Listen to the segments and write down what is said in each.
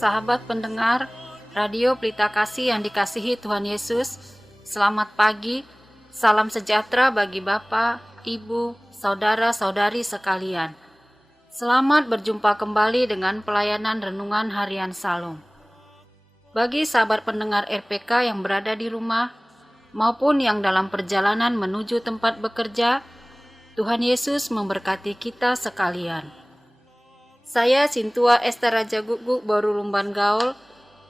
Sahabat pendengar Radio Pelita Kasih yang dikasihi Tuhan Yesus, selamat pagi, salam sejahtera bagi Bapak, Ibu, saudara-saudari sekalian. Selamat berjumpa kembali dengan pelayanan Renungan Harian Salum. Bagi sahabat pendengar RPK yang berada di rumah, maupun yang dalam perjalanan menuju tempat bekerja, Tuhan Yesus memberkati kita sekalian. Saya Sintua Esther Raja Guguk Baru Lumban Gaul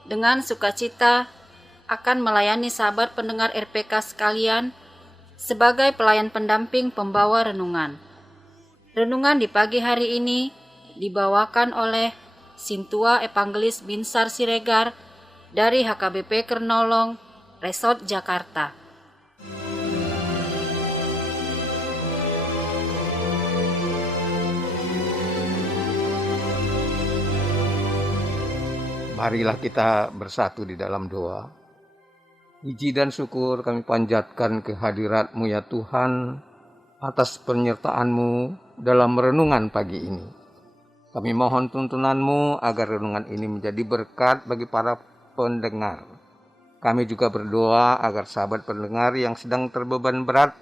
dengan sukacita akan melayani sahabat pendengar RPK sekalian sebagai pelayan pendamping pembawa renungan. Renungan di pagi hari ini dibawakan oleh Sintua Evangelis Binsar Siregar dari HKBP Kernolong, Resort Jakarta. Marilah kita bersatu di dalam doa. Puji dan syukur kami panjatkan kehadirat-Mu ya Tuhan atas penyertaan-Mu dalam renungan pagi ini. Kami mohon tuntunan-Mu agar renungan ini menjadi berkat bagi para pendengar. Kami juga berdoa agar sahabat pendengar yang sedang terbeban berat,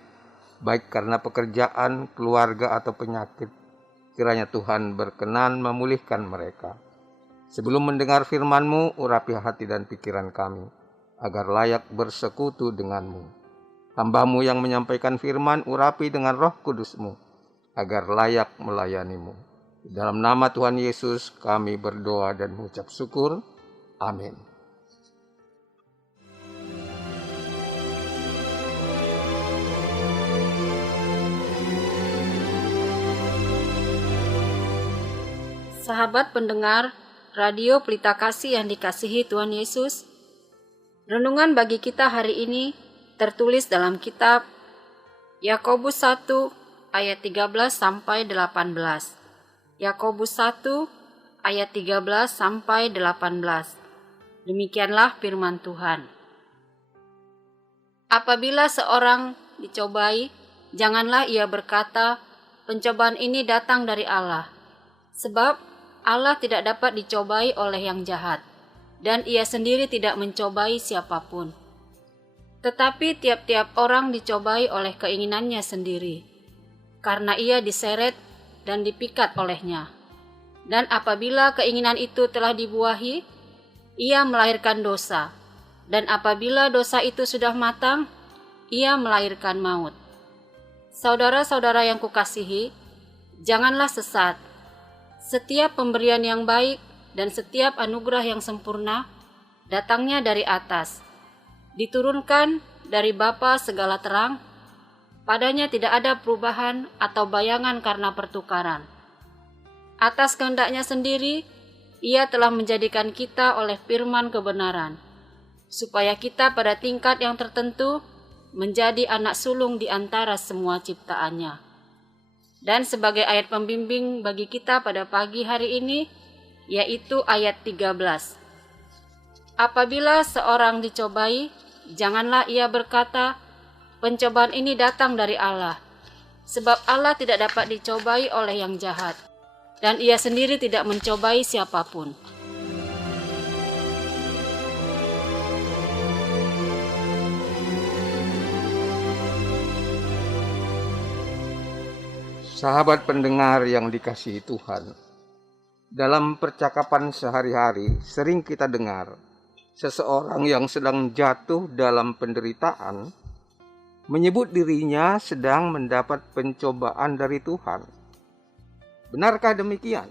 baik karena pekerjaan, keluarga, atau penyakit, kiranya Tuhan berkenan memulihkan mereka. Sebelum mendengar firman-Mu, urapi hati dan pikiran kami, agar layak bersekutu dengan-Mu. Hamba-Mu yang menyampaikan firman, urapi dengan Roh Kudus-Mu, agar layak melayani-Mu. Dalam nama Tuhan Yesus, kami berdoa dan mengucap syukur. Amin. Sahabat pendengar Radio Pelita Kasih yang dikasihi Tuhan Yesus, renungan bagi kita hari ini tertulis dalam kitab Yakobus 1 ayat 13 sampai 18. Yakobus 1 ayat 13 sampai 18. Demikianlah firman Tuhan. Apabila seorang dicobai, janganlah ia berkata, pencobaan ini datang dari Allah. Sebab Allah tidak dapat dicobai oleh yang jahat, dan ia sendiri tidak mencobai siapapun. Tetapi tiap-tiap orang dicobai oleh keinginannya sendiri, karena ia diseret dan dipikat olehnya. Dan apabila keinginan itu telah dibuahi, ia melahirkan dosa. Dan apabila dosa itu sudah matang, ia melahirkan maut. Saudara-saudara yang kukasihi, janganlah sesat. Setiap pemberian yang baik dan setiap anugerah yang sempurna datangnya dari atas, diturunkan dari Bapa segala terang. Padanya tidak ada perubahan atau bayangan karena pertukaran. Atas kehendaknya sendiri, Ia telah menjadikan kita oleh firman kebenaran, supaya kita pada tingkat yang tertentu menjadi anak sulung di antara semua ciptaannya. Dan sebagai ayat pembimbing bagi kita pada pagi hari ini, yaitu ayat 13. Apabila seorang dicobai, janganlah ia berkata, pencobaan ini datang dari Allah. Sebab Allah tidak dapat dicobai oleh yang jahat, dan ia sendiri tidak mencobai siapapun. Sahabat pendengar yang dikasihi Tuhan, dalam percakapan sehari-hari sering kita dengar seseorang yang sedang jatuh dalam penderitaan menyebut dirinya sedang mendapat pencobaan dari Tuhan. Benarkah demikian?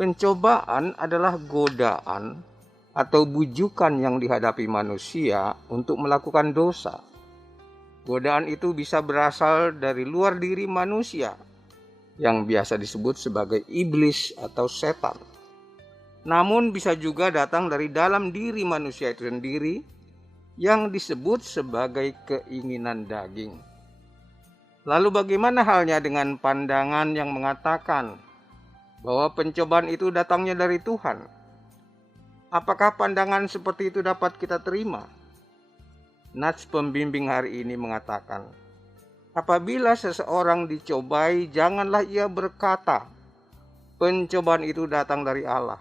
Pencobaan adalah godaan atau bujukan yang dihadapi manusia untuk melakukan dosa. Godaan itu bisa berasal dari luar diri manusia, yang biasa disebut sebagai iblis atau setan. Namun bisa juga datang dari dalam diri manusia itu sendiri, yang disebut sebagai keinginan daging. Lalu bagaimana halnya dengan pandangan yang mengatakan bahwa pencobaan itu datangnya dari Tuhan? Apakah pandangan seperti itu dapat kita terima? Nats pembimbing hari ini mengatakan, apabila seseorang dicobai, janganlah ia berkata, pencobaan itu datang dari Allah.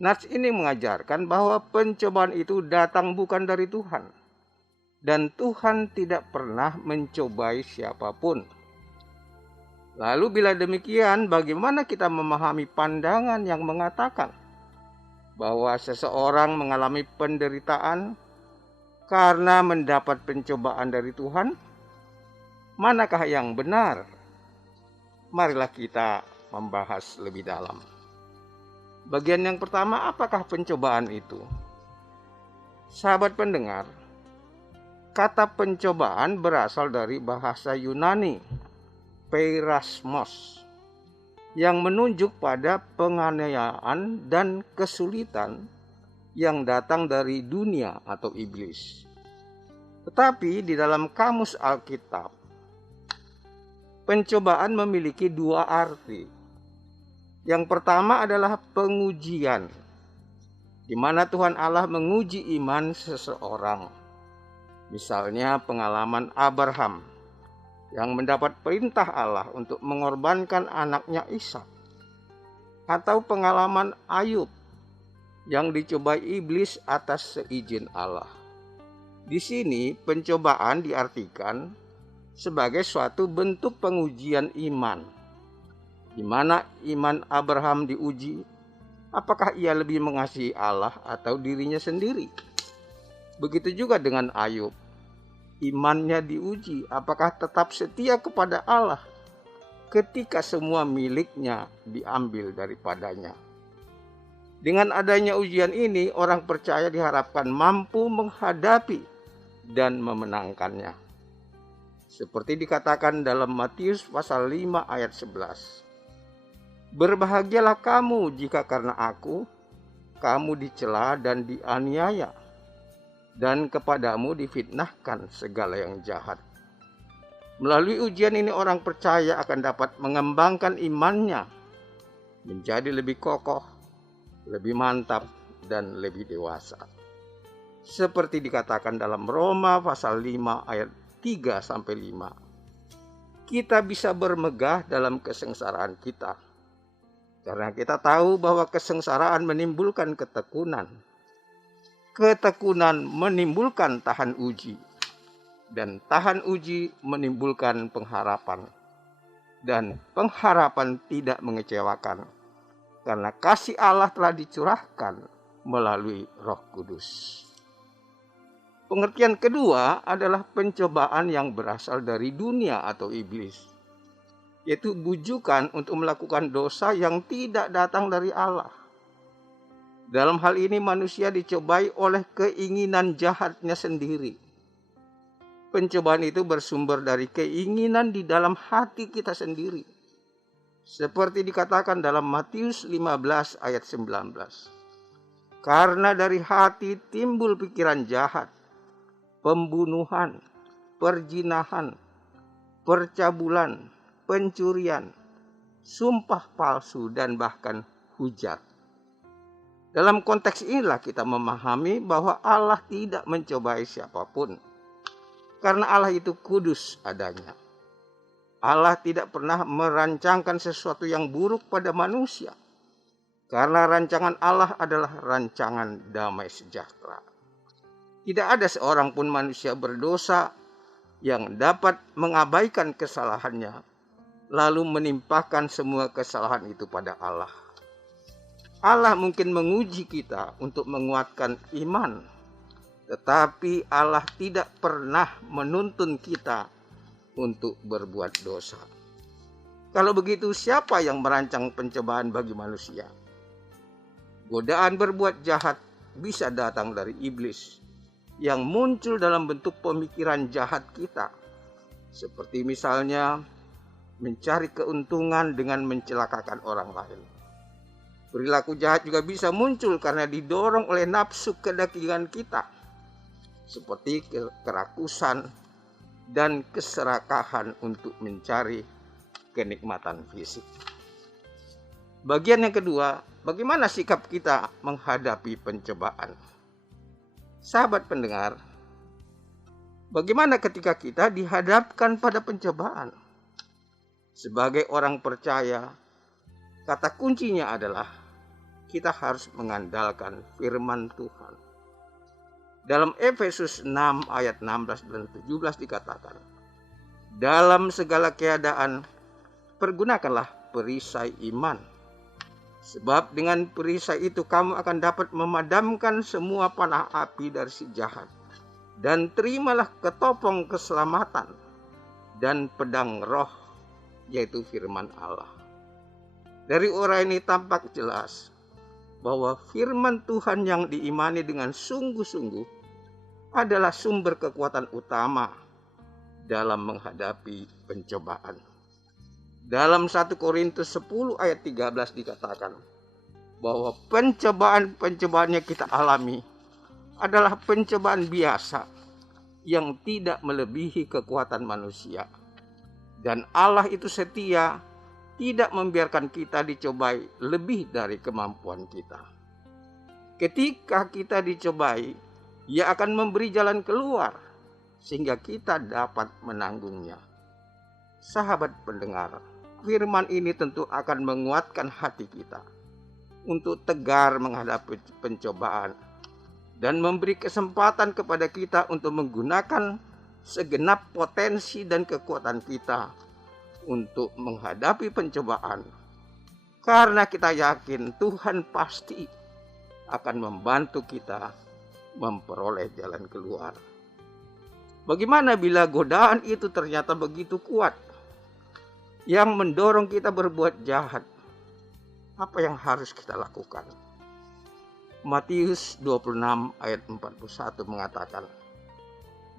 Nats ini mengajarkan bahwa pencobaan itu datang bukan dari Tuhan. Dan Tuhan tidak pernah mencobai siapapun. Lalu bila demikian, bagaimana kita memahami pandangan yang mengatakan bahwa seseorang mengalami penderitaan karena mendapat pencobaan dari Tuhan? Manakah yang benar? Marilah kita membahas lebih dalam. Bagian yang pertama, apakah pencobaan itu? Sahabat pendengar, kata pencobaan berasal dari bahasa Yunani, peirasmos, yang menunjuk pada penganiayaan dan kesulitan yang datang dari dunia atau iblis. Tetapi di dalam kamus Alkitab, pencobaan memiliki dua arti. Yang pertama adalah pengujian, di mana Tuhan Allah menguji iman seseorang. Misalnya pengalaman Abraham yang mendapat perintah Allah untuk mengorbankan anaknya Ishak, atau pengalaman Ayub yang dicobai iblis atas seizin Allah. Di sini pencobaan diartikan sebagai suatu bentuk pengujian iman, di mana iman Abraham diuji, apakah ia lebih mengasihi Allah atau dirinya sendiri. Begitu juga dengan Ayub, imannya diuji, apakah tetap setia kepada Allah ketika semua miliknya diambil daripadanya. Dengan adanya ujian ini, orang percaya diharapkan mampu menghadapi dan memenangkannya. Seperti dikatakan dalam Matius pasal 5 ayat 11. Berbahagialah kamu jika karena aku, kamu dicela dan dianiaya, dan kepadamu difitnahkan segala yang jahat. Melalui ujian ini orang percaya akan dapat mengembangkan imannya menjadi lebih kokoh, lebih mantap, dan lebih dewasa. Seperti dikatakan dalam Roma pasal 5 ayat 3-5. Kita bisa bermegah dalam kesengsaraan kita, karena kita tahu bahwa kesengsaraan menimbulkan ketekunan. Ketekunan menimbulkan tahan uji, dan tahan uji menimbulkan pengharapan. Dan pengharapan tidak mengecewakan, karena kasih Allah telah dicurahkan melalui Roh Kudus. Pengertian kedua adalah pencobaan yang berasal dari dunia atau iblis, yaitu bujukan untuk melakukan dosa yang tidak datang dari Allah. Dalam hal ini manusia dicobai oleh keinginan jahatnya sendiri. Pencobaan itu bersumber dari keinginan di dalam hati kita sendiri. Seperti dikatakan dalam Matius 15 ayat 19. Karena dari hati timbul pikiran jahat, pembunuhan, perzinahan, percabulan, pencurian, sumpah palsu, dan bahkan hujat. Dalam konteks inilah kita memahami bahwa Allah tidak mencobai siapapun, karena Allah itu kudus adanya. Allah tidak pernah merancangkan sesuatu yang buruk pada manusia, karena rancangan Allah adalah rancangan damai sejahtera. Tidak ada seorang pun manusia berdosa yang dapat mengabaikan kesalahannya, lalu menimpakan semua kesalahan itu pada Allah. Allah mungkin menguji kita untuk menguatkan iman, tetapi Allah tidak pernah menuntun kita untuk berbuat dosa. Kalau begitu, siapa yang merancang pencobaan bagi manusia? Godaan berbuat jahat bisa datang dari iblis yang muncul dalam bentuk pemikiran jahat kita, seperti misalnya mencari keuntungan dengan mencelakakan orang lain. Perilaku jahat juga bisa muncul karena didorong oleh nafsu kedagingan kita, seperti kerakusan dan keserakahan untuk mencari kenikmatan fisik. Bagian yang kedua, bagaimana sikap kita menghadapi pencobaan? Sahabat pendengar, bagaimana ketika kita dihadapkan pada pencobaan? Sebagai orang percaya, kata kuncinya adalah kita harus mengandalkan firman Tuhan. Dalam Efesus 6 ayat 16 dan 17 dikatakan, dalam segala keadaan pergunakanlah perisai iman. Sebab dengan perisai itu kamu akan dapat memadamkan semua panah api dari si jahat. Dan terimalah ketopong keselamatan dan pedang roh, yaitu firman Allah. Dari uraian ini tampak jelas bahwa firman Tuhan yang diimani dengan sungguh-sungguh adalah sumber kekuatan utama dalam menghadapi pencobaan. Dalam 1 Korintus 10 ayat 13 dikatakan bahwa pencobaan-pencobaan yang kita alami adalah pencobaan biasa yang tidak melebihi kekuatan manusia. Dan Allah itu setia, tidak membiarkan kita dicobai lebih dari kemampuan kita. Ketika kita dicobai, Ia akan memberi jalan keluar sehingga kita dapat menanggungnya. Sahabat pendengar, firman ini tentu akan menguatkan hati kita untuk tegar menghadapi pencobaan dan memberi kesempatan kepada kita untuk menggunakan segenap potensi dan kekuatan kita untuk menghadapi pencobaan. Karena kita yakin Tuhan pasti akan membantu kita memperoleh jalan keluar. Bagaimana bila godaan itu ternyata begitu kuat yang mendorong kita berbuat jahat? Apa yang harus kita lakukan? Matius 26 ayat 41 mengatakan,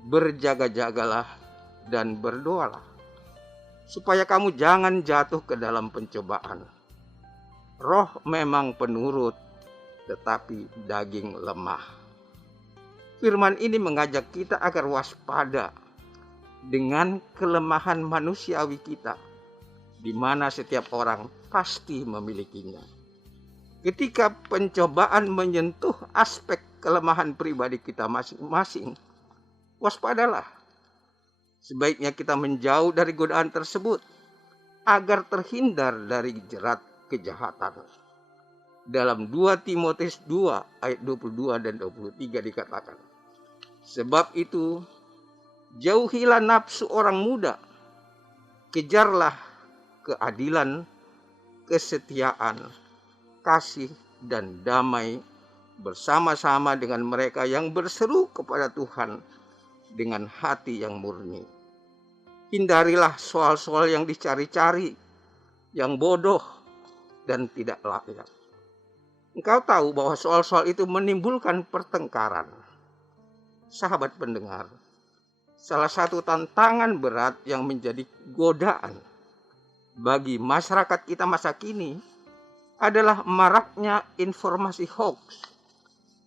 berjaga-jagalah dan berdoalah, supaya kamu jangan jatuh ke dalam pencobaan. Roh memang penurut, tetapi daging lemah. Firman ini mengajak kita agar waspada dengan kelemahan manusiawi kita, di mana setiap orang pasti memilikinya. Ketika pencobaan menyentuh aspek kelemahan pribadi kita masing-masing, waspadalah. Sebaiknya kita menjauh dari godaan tersebut agar terhindar dari jerat kejahatan. Dalam 2 Timotius 2 ayat 22 dan 23 dikatakan, sebab itu jauhilah nafsu orang muda, kejarlah keadilan, kesetiaan, kasih dan damai bersama-sama dengan mereka yang berseru kepada Tuhan dengan hati yang murni. Hindarilah soal-soal yang dicari-cari, yang bodoh dan tidak layak. Engkau tahu bahwa soal-soal itu menimbulkan pertengkaran. Sahabat pendengar, salah satu tantangan berat yang menjadi godaan bagi masyarakat kita masa kini adalah maraknya informasi hoax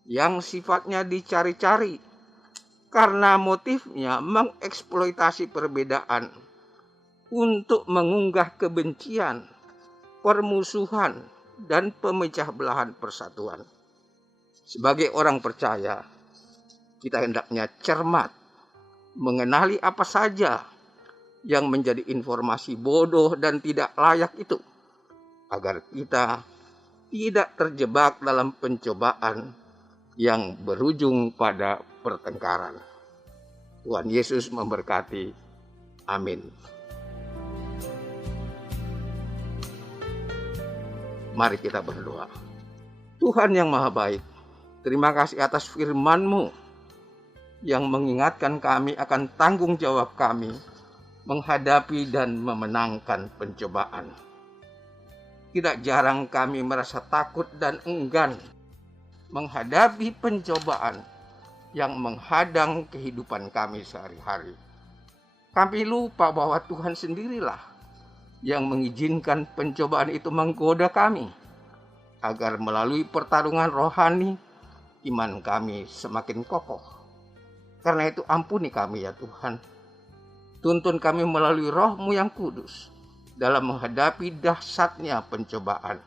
yang sifatnya dicari-cari karena motifnya mengeksploitasi perbedaan untuk mengunggah kebencian, permusuhan, dan pemecah belahan persatuan. Sebagai orang percaya, kita hendaknya cermat mengenali apa saja yang menjadi informasi bodoh dan tidak layak itu, agar kita tidak terjebak dalam pencobaan yang berujung pada pertengkaran. Tuhan Yesus memberkati. Amin. Mari kita berdoa. Tuhan yang Maha Baik, terima kasih atas firman-Mu yang mengingatkan kami akan tanggung jawab kami menghadapi dan memenangkan pencobaan. Tidak jarang kami merasa takut dan enggan menghadapi pencobaan yang menghadang kehidupan kami sehari-hari. Kami lupa bahwa Tuhan sendirilah yang mengizinkan pencobaan itu menggoda kami, agar melalui pertarungan rohani, iman kami semakin kokoh. Karena itu ampuni kami ya Tuhan. Tuntun kami melalui Roh-Mu yang kudus dalam menghadapi dahsyatnya pencobaan.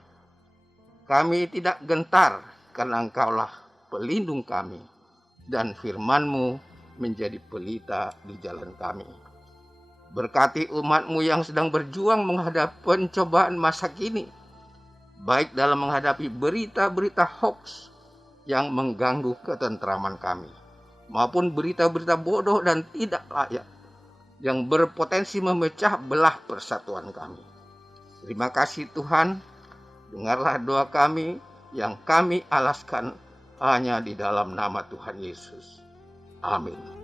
Kami tidak gentar karena Engkaulah pelindung kami dan firman-Mu menjadi pelita di jalan kami. Berkati umat-Mu yang sedang berjuang menghadapi pencobaan masa kini. baik dalam menghadapi berita-berita hoax yang mengganggu ketentraman kami, maupun berita-berita bodoh dan tidak layak yang berpotensi memecah belah persatuan kami. Terima kasih Tuhan, dengarlah doa kami yang kami alaskan hanya di dalam nama Tuhan Yesus. Amin.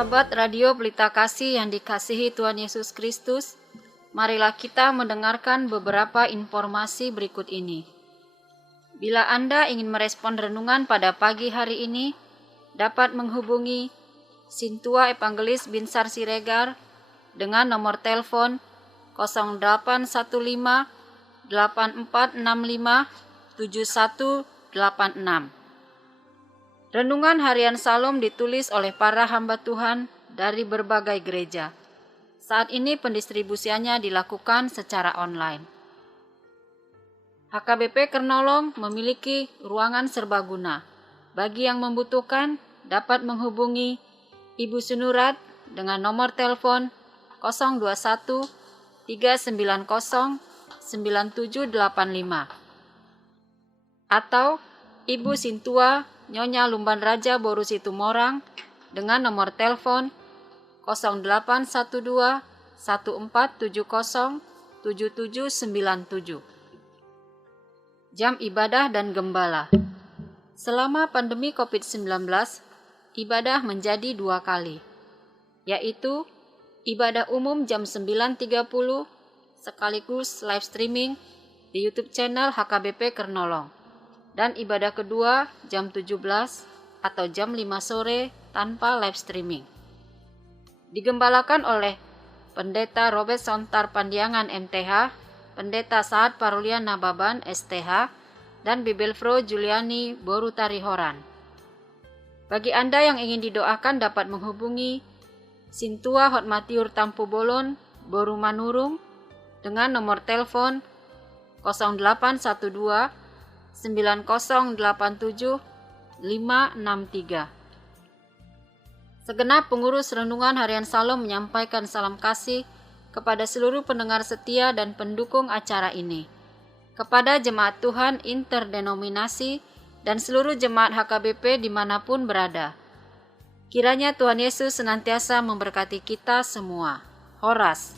Sahabat Radio Pelita Kasih yang dikasihi Tuhan Yesus Kristus, marilah kita mendengarkan beberapa informasi berikut ini. Bila Anda ingin merespon renungan pada pagi hari ini, dapat menghubungi Sintua Evangelis Binsar Siregar dengan nomor telepon 0815 8465 7186. Renungan Harian Salom ditulis oleh para hamba Tuhan dari berbagai gereja. Saat ini pendistribusiannya dilakukan secara online. HKBP Kernolong memiliki ruangan serbaguna. Bagi yang membutuhkan, dapat menghubungi Ibu Sunurat dengan nomor telepon 021 atau Ibu Sintua Nyonya Lumban Raja Boru Situmorang dengan nomor telepon 0812 1470 7797. Jam ibadah dan gembala. Selama pandemi COVID-19, ibadah menjadi 2 kali, yaitu ibadah umum jam 9.30 sekaligus live streaming di YouTube channel HKBP Kernolong, dan ibadah kedua jam 17 atau jam 5 sore tanpa live streaming. Digembalakan oleh Pendeta Robert Sontar Pandiangan MTH, Pendeta Saad Parulian Nababan STH, dan Bibelfro Juliani Boru Tarihoran. Bagi Anda yang ingin didoakan dapat menghubungi Sintua Hotmatiur Tampu Bolon Boru Manurung dengan nomor telepon 0812 9087 563. Segenap pengurus Renungan Harian Salom menyampaikan salam kasih kepada seluruh pendengar setia dan pendukung acara ini, kepada jemaat Tuhan interdenominasi dan seluruh jemaat HKBP dimanapun berada. Kiranya Tuhan Yesus senantiasa memberkati kita semua. Horas.